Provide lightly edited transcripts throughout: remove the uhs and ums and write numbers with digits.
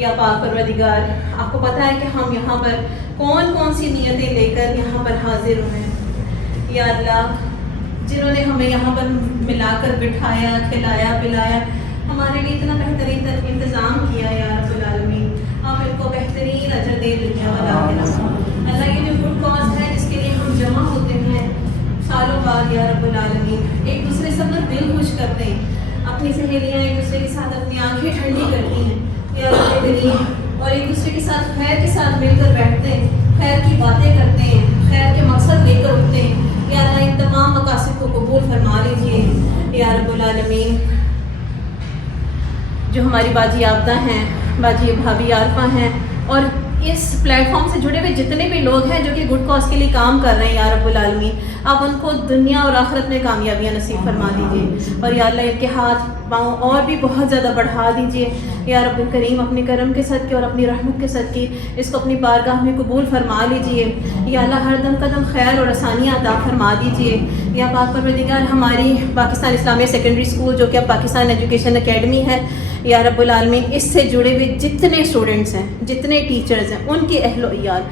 या पाक परवरदिगार, आपको पता है कि हम यहाँ पर कौन कौन सी नियतें लेकर यहाँ पर हाजिर हुए हैं। या अल्लाह, जिन्होंने हमें यहाँ पर मिलाकर बिठाया, खिलाया, पिलाया, हमारे लिए इतना बेहतरीन इंतज़ाम किया या रब्बुल आलमीन, आप इनको बेहतरीन अजर दे दुनिया वाला अल्लाह। ये जो गुड कॉज है जिसके लिए हम जमा होते हैं सालों बाद या रब्बुल आलमीन, एक दूसरे से अपना दिल खुश करते हैं, अपनी सहेलियाँ एक दूसरे के साथ अपनी आँखें ठंडी करती हैं और एक दूसरे के साथ खैर के साथ मिलकर बैठते हैं, खैर की बातें करते हैं, खैर के मकसद लेकर उठते हैं। या अल्लाह, इन तमाम मकासद को कबूल फरमा लीजिए या रब्बुल आलमीन। जो हमारी बाजी आबदा हैं, बाजी भाभी आरफा हैं और इस प्लेटफॉर्म से जुड़े हुए जितने भी लोग हैं जो कि गुड कॉज के लिए काम कर रहे हैं या रब्बुल आलमीन, आप उनको दुनिया और आखिरत में कामयाबियाँ नसीब फरमा दीजिए और या अल्लाह इनके हाथ पाँव और भी बहुत ज़्यादा बढ़ा दीजिए या रब्बुल करीम। अपने करम के सदके और अपनी रहमत के सदके इसको अपनी बारगाह में कबूल फरमा लीजिए या अल्लाह। हर दम कदम खैर और आसानियाँ अता फरमा दीजिए या पाक परवरदिगार। हमारी पाकिस्तान इस्लामिया सेकेंडरी स्कूल जो कि अब पाकिस्तान एजुकेशन अकेडमी है या रब्बुल आलमीन, इससे जुड़े हुए जितने स्टूडेंट्स हैं, जितने टीचर्स हैं, उनके अहलो इयाल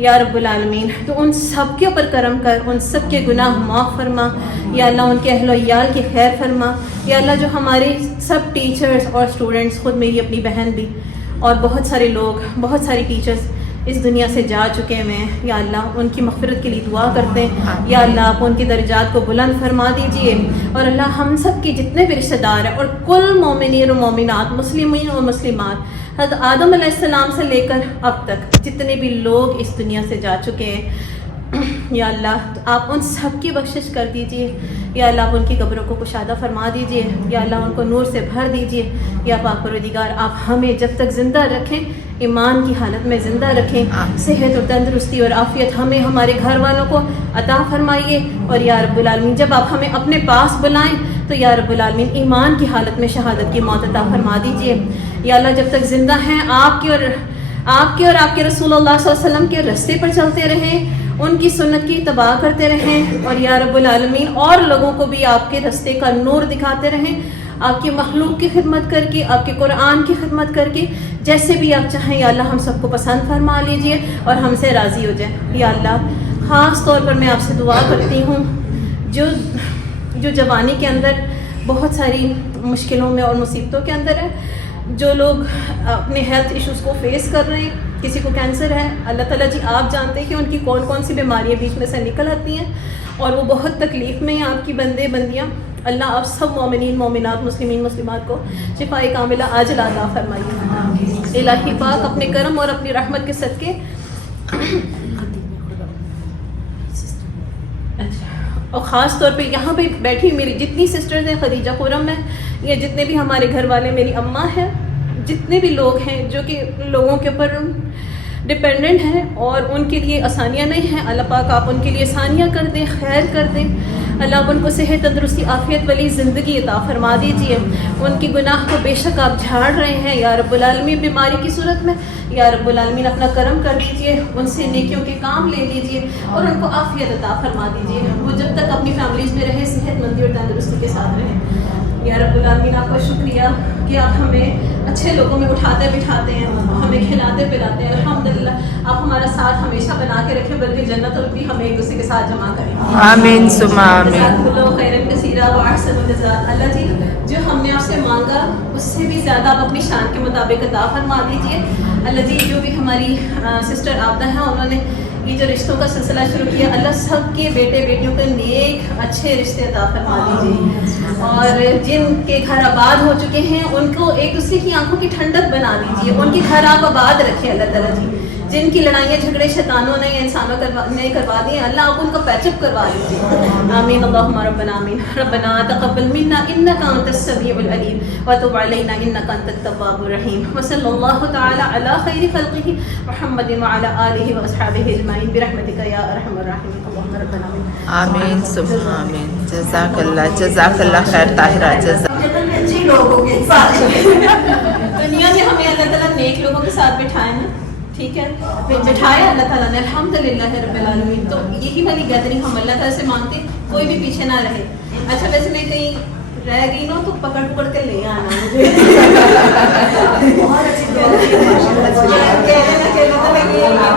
या रब्बुल आलमीन, तो उन सब के ऊपर करम कर, उन सब के गुनाह माफ़ फरमा या अल्लाह। उनके अहलो इयाल की खैर फरमा या अल्लाह। जो हमारे सब टीचर्स और स्टूडेंट्स, खुद मेरी अपनी बहन भी और बहुत सारे लोग, बहुत सारी टीचर्स इस दुनिया से जा चुके हैं या अल्लाह, उनकी मग़फ़िरत के लिए दुआ करते हैं या अल्लाह। आप उनके दर्जात को बुलंद फरमा दीजिए और अल्लाह हम सब के जितने भी रिश्तेदार हैं और कुल मोमिनीन और मोमिनात, मुस्लिमीन और मुस्लिमात, हज़रत आदम अलैहिस्सलाम से लेकर अब तक जितने भी लोग इस दुनिया से जा चुके हैं या अल्लाह, तो आप उन सब की बख्शिश कर दीजिए या अल्लाह। आप उनकी कब्रों को कुशादा फरमा दीजिए या अल्लाह, उनको नूर से भर दीजिए या पाक परवरदिगार। आप हमें जब तक ज़िंदा रखें, ईमान की हालत में ज़िंदा रखें, सेहत और तंदरुस्ती और आफ़ियत हमें, हमारे घर वालों को अता फरमाइए और या रब्बुल आलमीन, जब आप हमें अपने पास बुलाएं तो या रब्बुल आलमीन ईमान की हालत में शहादत की मौत अता फरमा दीजिए या अल्लाह। जब तक ज़िंदा हैं आपके और आपके रसूलुल्लाह सल्लल्लाहु अलैहि वसल्लम के रास्ते पर चलते रहें उनकी सुन्नत की तबाह करते रहें और या रब्बुल आलमीन और लोगों को भी आपके रास्ते का नूर दिखाते रहें, आपकी मखलूक की खिदमत करके, आपके कुरान की खिदमत करके, जैसे भी आप चाहें या अल्लाह हम सबको पसंद फरमा लीजिए और हमसे राज़ी हो जाए या अल्लाह। ख़ास तौर पर मैं आपसे दुआ करती हूँ जो जवानी के अंदर बहुत सारी मुश्किलों में और मुसीबतों के अंदर है, जो लोग अपने हेल्थ इश्यूज़ को फेस कर रहे हैं, किसी को कैंसर है, अल्लाह ताला जी आप जानते हैं कि उनकी कौन कौन सी बीमारियाँ बीच में से निकल आती हैं और वो बहुत तकलीफ़ में हैं आपकी बंदे बंदियाँ। अल्लाह आप सब मोमिनीन मोमिनात मुस्लिमीन मुस्लिमात को शिफाए कामिला आजिल अता फरमाइए। इलाही पाक अपने करम और अपनी रहमत के सदके और ख़ास तौर पे यहाँ पे बैठी मेरी जितनी सिस्टर्स हैं, खदीजा खुरम है, या जितने भी हमारे घर वाले, मेरी अम्मा है, जितने भी लोग हैं जो कि लोगों के ऊपर डिपेंडेंट हैं और उनके लिए आसानियाँ नहीं हैं, अल्लाह पाक आप उनके लिए आसानियाँ कर दें, खैर कर दें। अल्लाह उनको सेहत तंदरुस्ती आफ़ियत वाली ज़िंदगी अता फरमा दीजिए। उनकी गुनाह को बेशक आप झाड़ रहे हैं या रब्बुल आलमीन बीमारी की सूरत में, या रब्बुल आलमीन अपना करम कर दीजिए, उनसे नेकियों के काम ले लीजिए और उनको आफ़ियत अता फरमा दीजिए। वो जब तक अपनी फैमिलीज़ में रहे सेहतमंदी और तंदरुस्ती के साथ रहें। या रब्बुल आलमीन आपका शुक्रिया कि आप हमें अच्छे लोगों में उठाते बिठाते हैं, हमें खिलाते पिलाते हैं। अल्हम्दुलिल्लाह आप हमारा साथ हमेशा बना के रखें, बल्कि जन्नत भी हमें एक दूसरे के साथ जमा करें। आमीन सुमा आमीन। खैरन कसीरा व अहसनुल जज़ात। अल्लाह जी जो हमने आपसे मांगा उससे भी ज़्यादा आप अपनी शान के मुताबिक अता फरमा दीजिए। अल्लाह जी जो भी हमारी सिस्टर आबदा हैं, उन्होंने ये जो रिश्तों का सिलसिला शुरू किया, अल्लाह सब के बेटे बेटियों के नेक अच्छे रिश्ते अता फरमा दीजिए और जिनके घर आबाद हो चुके हैं उनको एक दूसरे की आंखों की ठंडक बना दीजिए, उनके घर आप आबाद रखें अल्लाह ताला जी। जिनकी लड़ाइयाँ झगड़े शैतानों ने इंसानों ने करवा दी, अल्लाह आप उनको पैचअप करवा दीजिए। आमीन अल्लाहुम्मा रब्बना आमीन। रब्बना तक़ब्बल मिन्ना इन्नका अंतस समीउल अलीम व तुब अलैना इन्नका अंतत तव्वाबुर रहीम। व सल्लल्लाहु तआला अला खैरि खल्क़िही मुहम्मदिन व अला आलिहि व अस्हाबिहि अजमईन बिरहमतिका या अरहमर राहिमीन। अल्लाहुम्मा रब्बना आमीन सुमा आमीन। जज़ाकल्लाह खैर ताहिरा। दुनिया में हमें अल्लाह ताला नेक लोगों के साथ बिठाए ना, ठीक है, फिर बिठाया अल्लाह ताला ने, अल्हम्दुलिल्लाह रब्बिल आलमीन। तो यही वाली गैदरिंग हम अल्लाह ताला से मांगते, कोई भी पीछे ना रहे। अच्छा वैसे मैं कहीं रह गई ना तो पकड़ पकड़ के ले आना मुझे।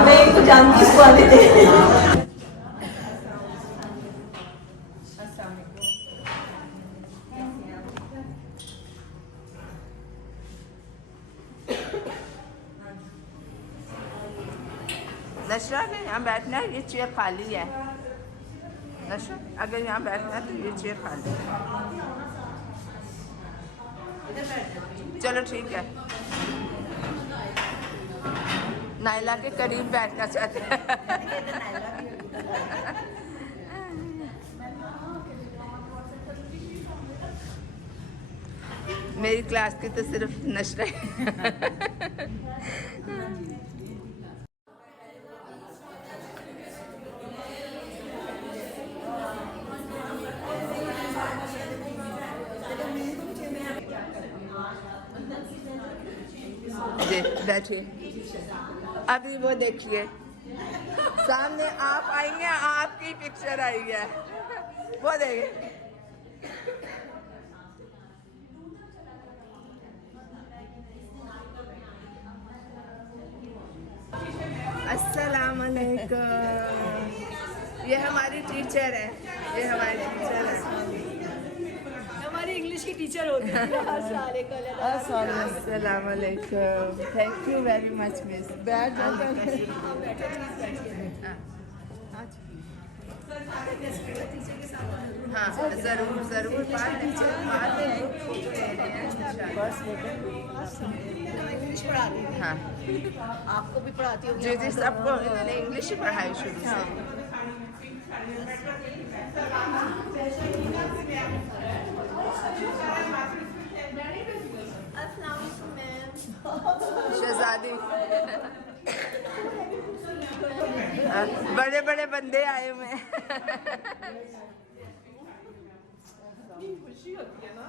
मैं इनको जानती इसको आने दे। नशरा अगर यहाँ बैठना है, ये चेयर खाली है। नशरा अगर यहाँ बैठना है तो ये चेयर खाली है। चलो ठीक है। नाइला के करीब बैठना चाहते हैं। मेरी क्लास की तो सिर्फ नशरा है। बैठिए। अभी वो देखिए सामने आप आई हैं, आपकी पिक्चर आई है, वो देखिए। अस्सलाम वालेकुम। ये हमारी टीचर है, ये हमारी टीचर है, हमारी इंग्लिश की टीचर होती है। अस्सलाम वालेकुम। Thank you very much miss. बैठ जाओ। हाँ ज़रूर ज़रूर बात टीचर इंग्लिश पढ़ाती हूँ। हाँ आपको भी पढ़ाती हूँ। जी जी सबको इन्होंने इंग्लिश ही पढ़ाई शुरू से। शहजादी बड़े बड़े बंदे आए हुए हैं। खुशी होती है ना।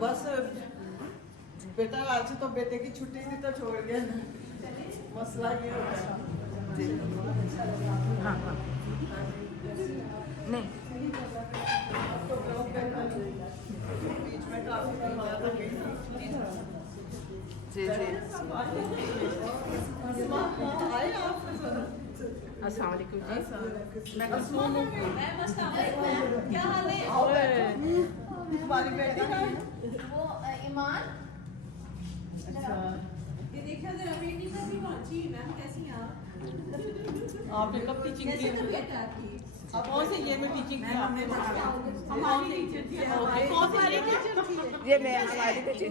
बस बेटा आज तो बेटे की छुट्टी थी तो छोड़ गया। मसला ये होता है जी हाँ हाँ नहीं बीच में काफी करवाया था जी जी आए आप अस्सलाम वालेकुम जी मैं मस्त हूं। क्या हाल है? हमारी बेटी का वो ईमान अच्छा ये देखा जरा बेटी का भी पहुंची मैम कैसी हैं आप? आपने कब टीचिंग कैसे की तबीयत है आपकी? अब कौन से ये में टीचिंग की आपने हमारी टीचर थी ओके कौन सी टीचर थी ये मैं हमारी बेटी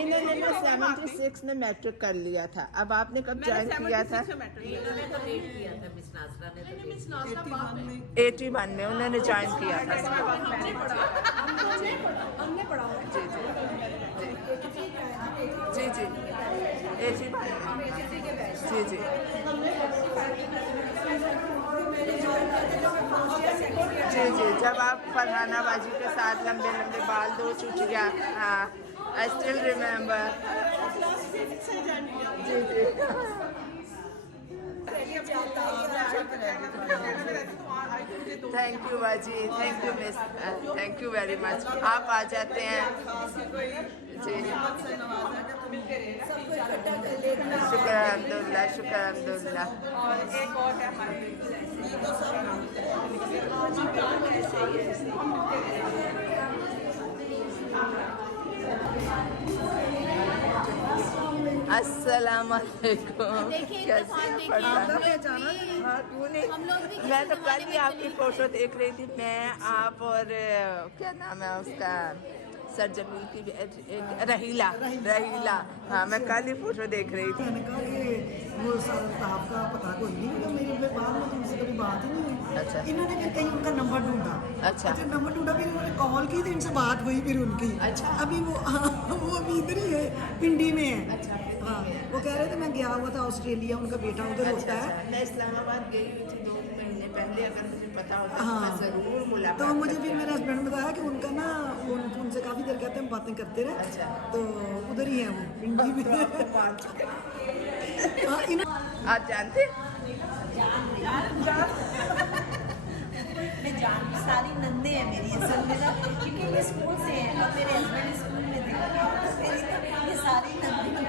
इन्होंने ना 76 में मैट्रिक कर लिया था। अब आपने कब ज्वाइन किया था? इन्होंने तो लेट किया था मिस नासरा ने तो लेट 81 में उन्होंने ज्वाइन किया था। हमने पढ़ा हुआ है जी जी 81 जी जी जी जी जब आप फरहाना बाजी के साथ लंबे लंबे बाल दो चुटिया हाँ आई स्टिल रिमेम्बर जी जी थैंक यू बाजी thank you miss thank you very much. आप आ जाते हैं जी शुक्र अल्हम्दुलिल्लाह शुक्र अल्हम्दुलिल्लाह। और एक और है हमारी अस्सलाम वालेकुम। देखिए कैसे हैं मैं तो कल ही आपकी फोटो देख रही थी मैं आप और क्या नाम है उसका सर जमील की एक रहीला रहीला हाँ मैं कल ही फोटो देख रही थी। मैंने कहा ये वो साहब का पता कोई नहीं होगा मेरे पे बाद में तुमसे कभी बात ही नहीं हुई। अच्छा इन्होंने फिर कहीं उनका नंबर ढूंढा। अच्छा नंबर ढूंढा फिर उन्होंने कॉल की तो इनसे बात हुई फिर उनकी। अच्छा। अभी वो अभी इधर ही है पिंडी में है। अच्छा हाँ वो कह रहे थे मैं गया हुआ था ऑस्ट्रेलिया उनका बेटा उधर होता है। मैं इस्लामाबाद गई हुई थी 2 महीने पहले अगर मुझे पता होता तो हाँ। मैं जरूर मुलाकात तो मुझे करती। फिर मेरे हस्बैंड ने बताया कि उनका ना उनसे काफ़ी देर कहते हैं हम बातें करते रहे। अच्छा। तो उधर ही है वो पिंडी में। हाँ, आप जानते मैं जानती सारी नंदे हैं मेरी असल में ना क्योंकि मैं स्कूल से हैं और मेरे हस्बैंड स्कूल में थे मेरी तो ये सारी नंदे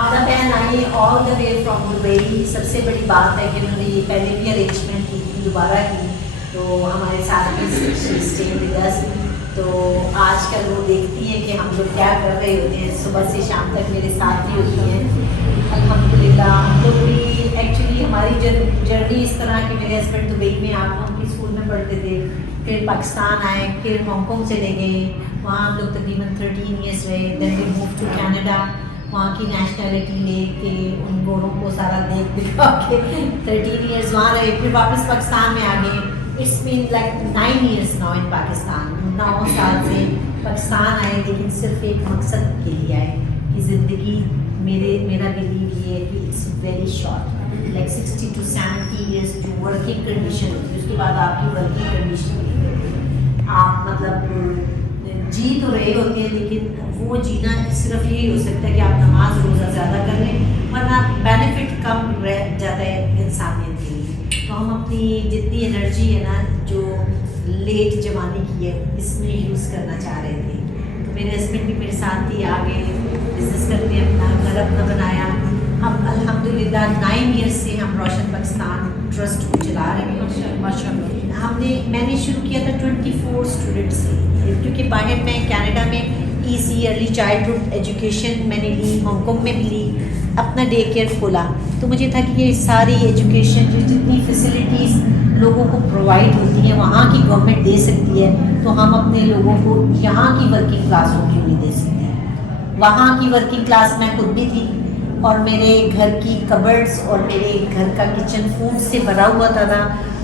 आपका बहन आई all the way from Dubai. सबसे बड़ी बात है कि उन्होंने ये पहले भी अरेंजमेंट की थी दोबारा की तो हमारे साथ में स्टे विद अस। तो आजकल वो देखती है कि हम लोग क्या कर रहे होते हैं सुबह से शाम तक मेरे साथ ही होती हैं अल्हम्दुलिल्लाह। तो भी एक्चुअली हमारी जर्नी इस तरह कि मेरे हस्बैंड दुबई में आप उनकी स्कूल में पढ़ते थे फिर पाकिस्तान आए फिर हांगकॉन्ग चले गए वहाँ हम लोग तकरीबन 13 ईयर्स रहे। Then we move to Canada वहाँ की नेशनलिटी लेके उन गोरों को सारा देख दिखा के 13 ईयर्स वहाँ रहे फिर वापस पाकिस्तान में आ गए। It's been like 9 years now in Pakistan. 9 साल से पाकिस्तान आए लेकिन सिर्फ एक मकसद के लिए आए कि ज़िंदगी मेरा बिलीव ये है कि it's very short like 60 to 70 years जो वर्किंग कंडीशन होती है उसके बाद आपकी वर्किंग कंडीशन नहीं होती। आप मतलब जी तो रहे होते हैं लेकिन वो जीना सिर्फ यही हो सकता है कि आप नमाज रोज़ा ज़्यादा कर लें वरना बेनिफिट कम रह जाता है इंसानियत के लिए। तो हम अपनी जितनी एनर्जी है ना जो लेट जवानी की है इसमें यूज़ करना चाह रहे थे। तो मेरे हस्बैंड भी मेरे साथ ही आ गए बिजनेस करके अपना घर अपना बनाया। अब अल्हम्दुलिल्लाह 9 ईयर्स से हम रोशन पाकिस्तान ट्रस्ट को चला रहे हैं माशाअल्लाह। मैंने शुरू किया था 24 स्टूडेंट से क्योंकि बाहर में कनाडा में ईजी अर्ली चाइल्डहुड एजुकेशन मैंने ली हांगकॉन्ग में भी ली अपना डे केयर खोला। तो मुझे था कि ये सारी एजुकेशन जो जितनी फैसिलिटीज़ लोगों को प्रोवाइड होती हैं वहाँ की गवर्नमेंट दे सकती है तो हम अपने लोगों को यहाँ की वर्किंग क्लास को क्यों नहीं दे सकते। वहाँ की वर्किंग क्लास मैं खुद भी थी और मेरे घर की कबर्ड्स और मेरे घर का किचन फूड से भरा हुआ था ना।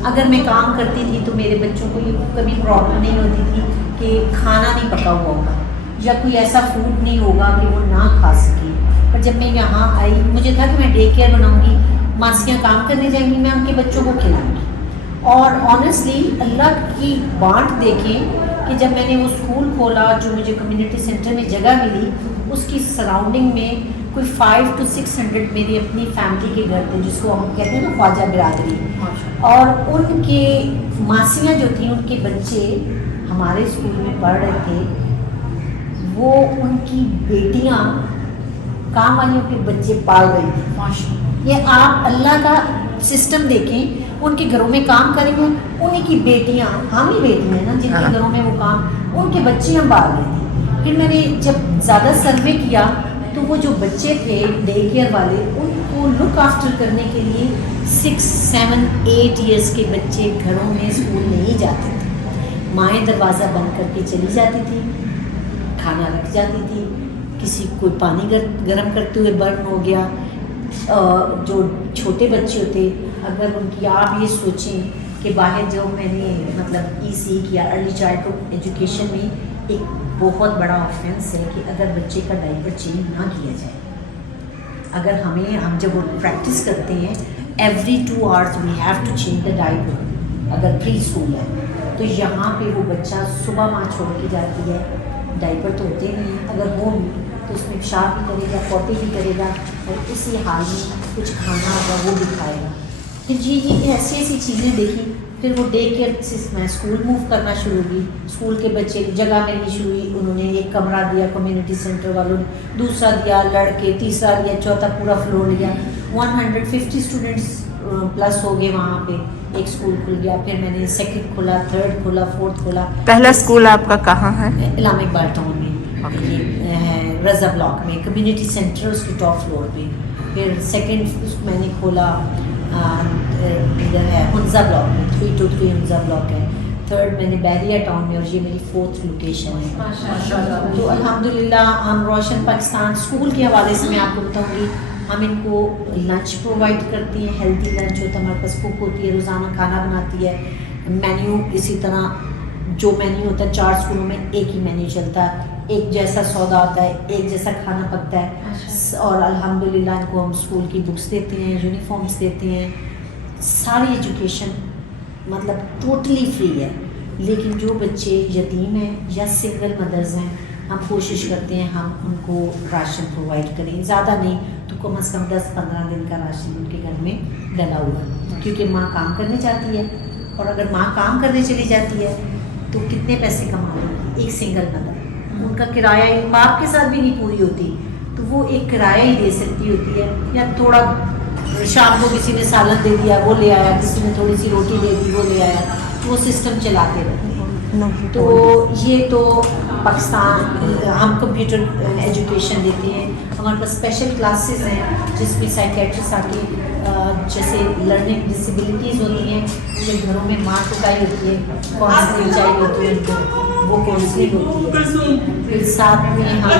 अगर मैं काम करती थी तो मेरे बच्चों को ये कभी प्रॉब्लम नहीं होती थी कि खाना नहीं पका हुआ होगा। या कोई ऐसा फूड नहीं होगा कि वो ना खा सके। पर जब मैं यहाँ आई मुझे था कि मैं डे केयर बनाऊँगी, मासियाँ काम करने जाएंगी, मैं उनके बच्चों को खिलाऊँगी। और ऑनेस्टली अल्लाह की बात देखें कि जब मैंने वो स्कूल खोला, जो मुझे कम्युनिटी सेंटर में जगह मिली, उसकी सराउंडिंग में कोई 500 to 600 मेरी अपनी फैमिली के घर थे, जिसको हम कहते हैं ना ख्वाजा बिरादरी। और उनके मासियाँ जो थी, उनके बच्चे हमारे स्कूल में पढ़ रहे थे, वो उनकी बेटियाँ काम वालियों के बच्चे पाल रही थी। ये आप अल्लाह का सिस्टम देखें, उनके घरों में काम करेंगे, उन्हीं की बेटियाँ, हम ही बेटियाँ हैं ना जिनके घरों में वो काम, उनके बच्चे हम पाल रहे थे। फिर मैंने जब ज़्यादा सर्वे किया तो वो जो बच्चे थे डे केयर वाले, उनको लुक आफ्टर करने के लिए 6, 7, 8 ईयर्स के बच्चे घरों में स्कूल नहीं जाते थे। माएँ दरवाज़ा बंद करके चली जाती थी, खाना रख जाती थी, किसी को पानी गर्म करते हुए बर्न हो गया। जो छोटे बच्चे होते, अगर उनकी आप ये सोचें कि बाहर जो मैंने मतलब EC किया, अर्ली चाइल्डहुड एजुकेशन में एक बहुत बड़ा ऑफेंस है कि अगर बच्चे का डायपर चेंज ना किया जाए। अगर हम जब वो प्रैक्टिस करते हैं every 2 hours we have to change the diaper, अगर प्री स्कूल है तो यहाँ पे वो बच्चा सुबह माँ छोड़ के जाती है, डायपर तो होते नहीं हैं, अगर हो भी तो उसमें पेशाब भी करेगा, पौटे भी करेगा, और इसी हाल में कुछ खाना होगा वो भी खाएगा। फिर जी ऐसी ऐसी चीज़ें देखी। फिर वो डे केयर से मैं स्कूल मूव करना शुरू की, स्कूल के बच्चे जगह मिलनी शुरू हुई, उन्होंने एक कमरा दिया कम्युनिटी सेंटर वालों ने, दूसरा दिया लड़के, तीसरा दिया, चौथा पूरा फ्लोर लिया। 150 स्टूडेंट्स प्लस हो गए वहाँ पे, एक स्कूल खुल गया। फिर मैंने सेकंड खोला, थर्ड खोला, फोर्थ खोला। पहला स्कूल आपका कहाँ है? इलाम इकबाल टाउन में, ये है रज़ा ब्लॉक में, कम्युनिटी सेंटर उसके टॉप फ्लोर पे। फिर सेकंड मैंने खोला इधर है हुंजा ब्लॉक में, 323 हुंजा ब्लॉक है। थर्ड मैंने बैरिया टाउन में, और ये मेरी 4th लोकेशन है। तो अल्हम्दुलिल्लाह हम रोशन पाकिस्तान स्कूल के हवाले से मैं आपको बताऊँगी, हम इनको लंच प्रोवाइड करती हैं, हेल्दी लंच होता है, हमारे पास कुक होती है, रोज़ाना खाना बनाती है। मेन्यू इसी तरह जो मेन्यू होता है 4 स्कूलों में एक ही मेन्यू चलता है, एक जैसा सौदा होता है, एक जैसा खाना पकता है। और अल्हम्दुलिल्लाह इनको हम स्कूल की बुक्स देते हैं, यूनिफॉर्म्स देते हैं, सारी एजुकेशन मतलब टोटली फ्री है। लेकिन जो बच्चे यतीम हैं या सिंगल मदर्स हैं, हम कोशिश करते हैं हम उनको राशन प्रोवाइड करें, ज़्यादा नहीं तो कम से कम 10-15 दिन का राशन उनके घर में डला हुआ, क्योंकि माँ काम करने जाती है, और अगर माँ काम करने चली जाती है तो कितने पैसे कमा लेगी एक सिंगल मदर, उनका किराया बाप के साथ भी नहीं पूरी होती, तो वो एक किराया ही दे सकती होती है, या थोड़ा शाम को किसी ने सालन दे दिया वो ले आया, किसी ने थोड़ी सी रोटी दे दी वो ले आया, वो सिस्टम चलाते रहते हैं। तो ये तो पाकिस्तान हम कंप्यूटर एजुकेशन देते हैं, हमारे पास स्पेशल क्लासेस हैं जिसमें साइकेट्रिस्ट आके जैसे लर्निंग डिसेबिलिटीज़ होती हैं, उनके घरों में मार कुटाई होती है, काउंसलिंग चाहिए होती है उनको, वो काउंसलिंग होती है। फिर साथ में हम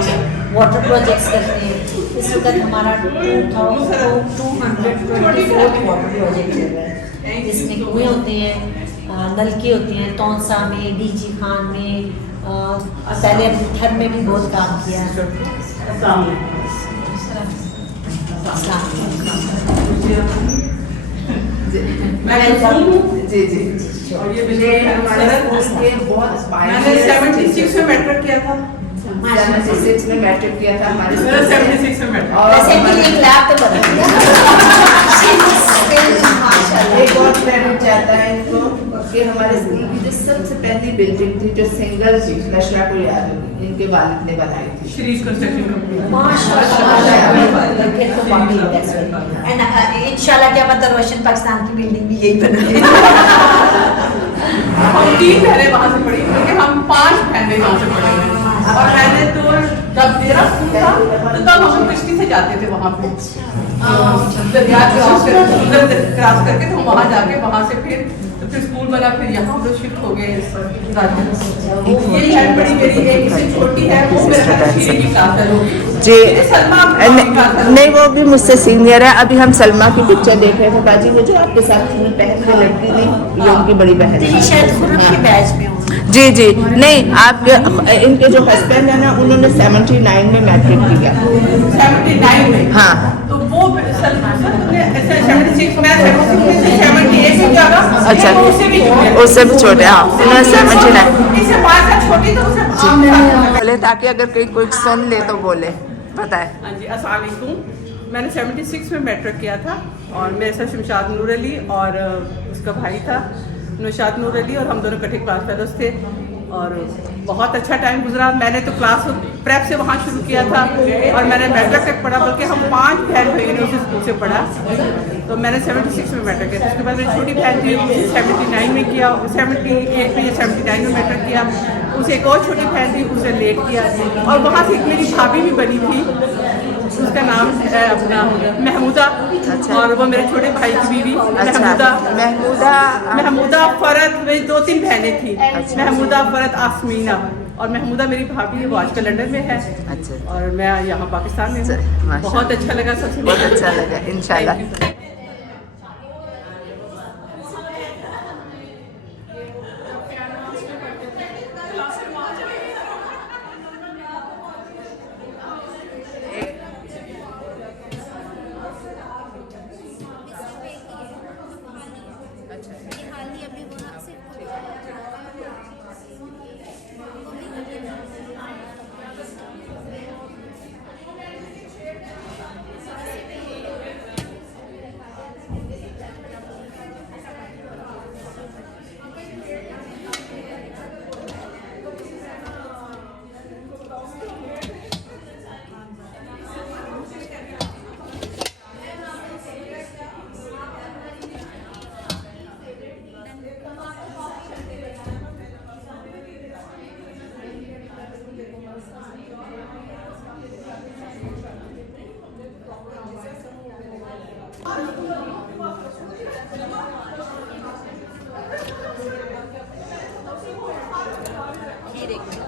वाटर प्रोजेक्ट्स करते हैं। इस वक्त हमारा 224 वाटर प्रोजेक्ट चल रहा है, जिसमें कुएँ होते हैं, नलके होते हैं, तौंसा में, DG खान में, पहले थर में भी बहुत काम किया है। जी जी, और ये हमारे स्कूल के बहुत मैंने 76 में मैट्रिक किया था, 76 में मैट्रिक किया था हमारे 76 में मैट्रिक, और एक लैब तो बना माशाल्लाह। एक और क्रेडिट जाता है इनको कि हमारे स्कूल की जो सबसे पहली बिल्डिंग थी जो सिंगल थी, नशरा को याद होगी, इनके वालिद ने बनाई थी, श्रीज कंस्ट्रक्शन कंपनी। इंशाल्लाह क्या पता रोशन पाकिस्तान की बिल्डिंग भी यही बने। हम 3 बहनें वहाँ से पढ़ी, क्योंकि हम 5 बहनें वहाँ से पढ़ी हैं, और मैंने तो जब मेरा स्कूल था तो तब हम किश्ती से जाते थे वहाँ पे, दरिया क्रॉस करके, तो वहाँ जाके वहाँ से फिर स्कूल बना, फिर यहाँ हम लोग शिफ्ट हो गए यही है बड़ी मेरी एक छोटी है, वो मेरा शीरी की क्लास है जी। सलमा नहीं वो भी मुझसे सीनियर है। अभी हम सलमा की पिक्चर देख रहे थे बाजी, वो जो आपके साथ में पहन के लड़की थी, ये उनकी बड़ी बहन है। शायद खुर्रम के बैच में जी जी, नहीं आपके इनके जो हस्बैंड है ना, उन्होंने 79 में मैट्रिक किया। 79 में। हाँ तो वो 76 में 78 में क्या था? अच्छा, वो उससे भी छोटे। उससे भी छोटे, हाँ उन्होंने 79। इससे 5 साल छोटी तो उससे बोले ताकि अगर कोई सुन ले तो बोले, बताए। हाँ जी, अस्सलाम वालेकुम। मैंने 76 में मैट्रिक किया था और मेरे साथ शमशाद नूर अली और उसका भाई था नौशाद नूर अली, और हम दोनों इकट्ठे क्लास फेलोज थे और बहुत अच्छा टाइम गुजरा। मैंने तो क्लास प्रेप से वहाँ शुरू किया था और मैंने मैट्रिक तक पढ़ा, बल्कि हम 5 बहन भाइयों ने उसी स्कूल से पढ़ा। तो मैंने 76 में मैट्रिक किया, उसके बाद मेरी छोटी बहन थी, उसने 79 में किया, 78 में 79 में मैट्रिक किया। उसे एक और छोटी बहन थी, उसे लेट किया। और वहाँ से एक मेरी भाभी भी बनी थी, उसका नाम है अपना महमूदा। अच्छा। और वो मेरे छोटे भाई की बीवी अच्छा, महमूदा फरत, मेरी 2-3 बहनें थी। महमूदा फरत आसमीना, और महमूदा मेरी भाभी है, वो आजकल लंदन में है। अच्छा, और मैं यहाँ पाकिस्तान में हूँ। माशाल्लाह। बहुत अच्छा लगा, सबसे बहुत अच्छा लगा, इंशाल्लाह। Thank you.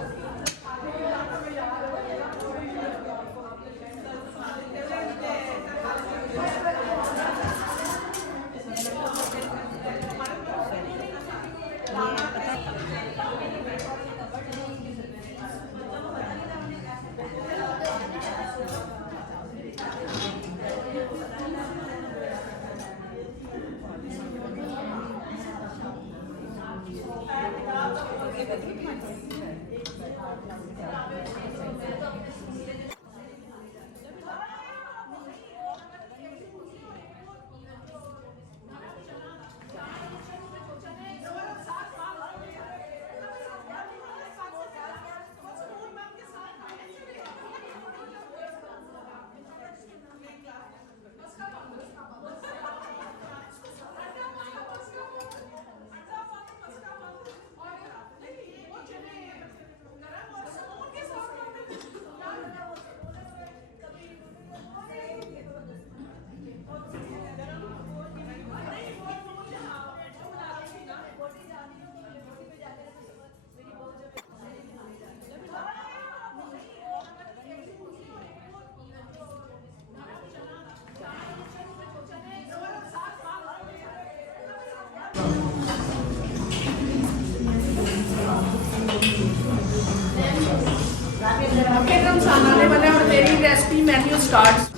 आने वाले और मेरी रेसिपी मेन्यू स्टार्ट।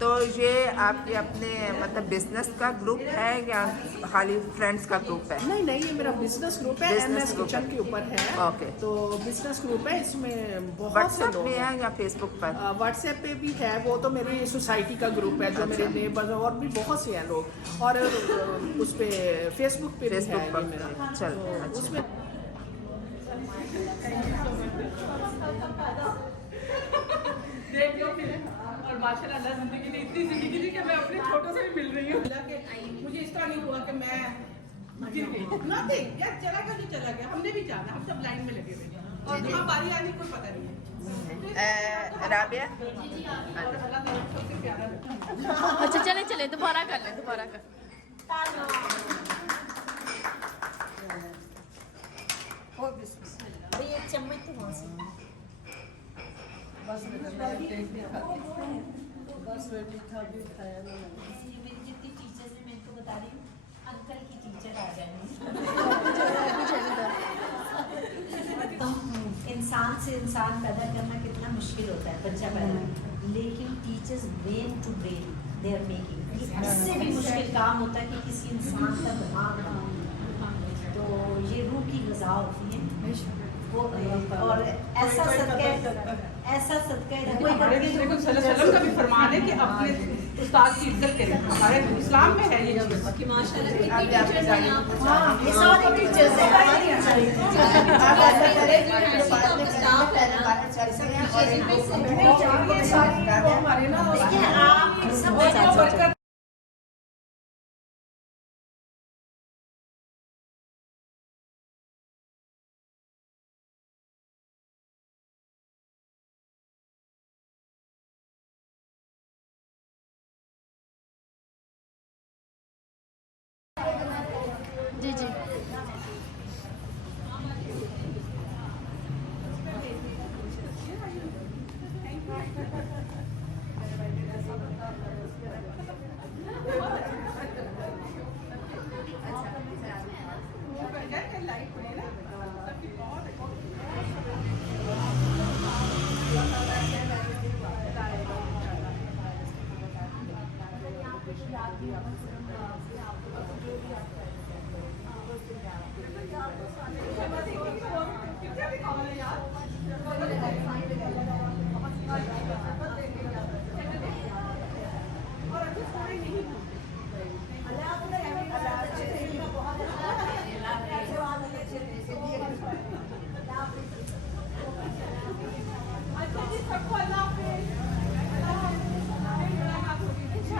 तो ये आपके अपने मतलब बिजनेस का ग्रुप है या खाली फ्रेंड्स का ग्रुप है? नहीं नहीं, ये मेरा बिजनेस ग्रुप है, Business MS group किचन है। के ऊपर है। ओके। तो बिजनेस ग्रुप है, इसमें बहुत से व्हाट्सएप लोग में हैं। है या फेसबुक पर? व्हाट्सएप पे भी है, वो तो मेरी सोसाइटी का ग्रुप है, जो मेरे नेबर्स और भी बहुत से हैं लोग। और उस पे फेसबुक पे भी फेसबुक है पर ये मेरा। चल, तो अच्छा। उसमें देख लो फिर। और माशाल्लाह अल्लाह जिंदगी ने इतनी जिंदगी दी कि मैं अपने छोटों से भी मिल रही हूँ। मुझे इस तरह नहीं हुआ कि मैं गिर गई। नथिंग, यार चला गया जो चला गया, हमने भी जाना, हम सब लाइन में लगे हुए हैं और कहाँ बारी आनी कोई पता नहीं है। राबिया? अच्छा चले चले, दोबारा कर ले, दोबारा कर। भैया एक चम्मच तो वहाँ से बस बेटी खा भी खाया ना। इसलिए मेरी जितनी टीचर्स हैं मैं इनको बता रही हूँ, अंकल की टीचर आ जाएंगे। इंसान से इंसान पैदा करना कितना मुश्किल होता है, बच्चा पैदा करना, लेकिन teachers brain to brain they are making, इससे भी मुश्किल काम होता है कि किसी इंसान का दिमाग बनाना। तो ये रूह की ग़िज़ा होती है वो, और ऐसा सदका कोई हमारे करके नबी सल्लल्लाहु अलैहि वसल्लम का भी फरमान है कि अपने उस्ताद की इज्जत करें। हमारे इस्लाम में है ये चीज़। कि माशाल्लाह कितनी टीचर्स हैं यहाँ पर। हाँ, ये सारे टीचर्स हैं स्टाफ है ना, हमारे ना देखिए आप सब जी जी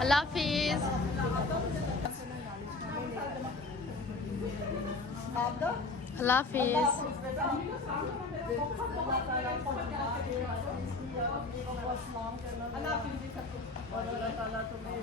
अल्लाह हाफिज। अल्लाह हाफिज। और अल्लाह ताला तुम्हें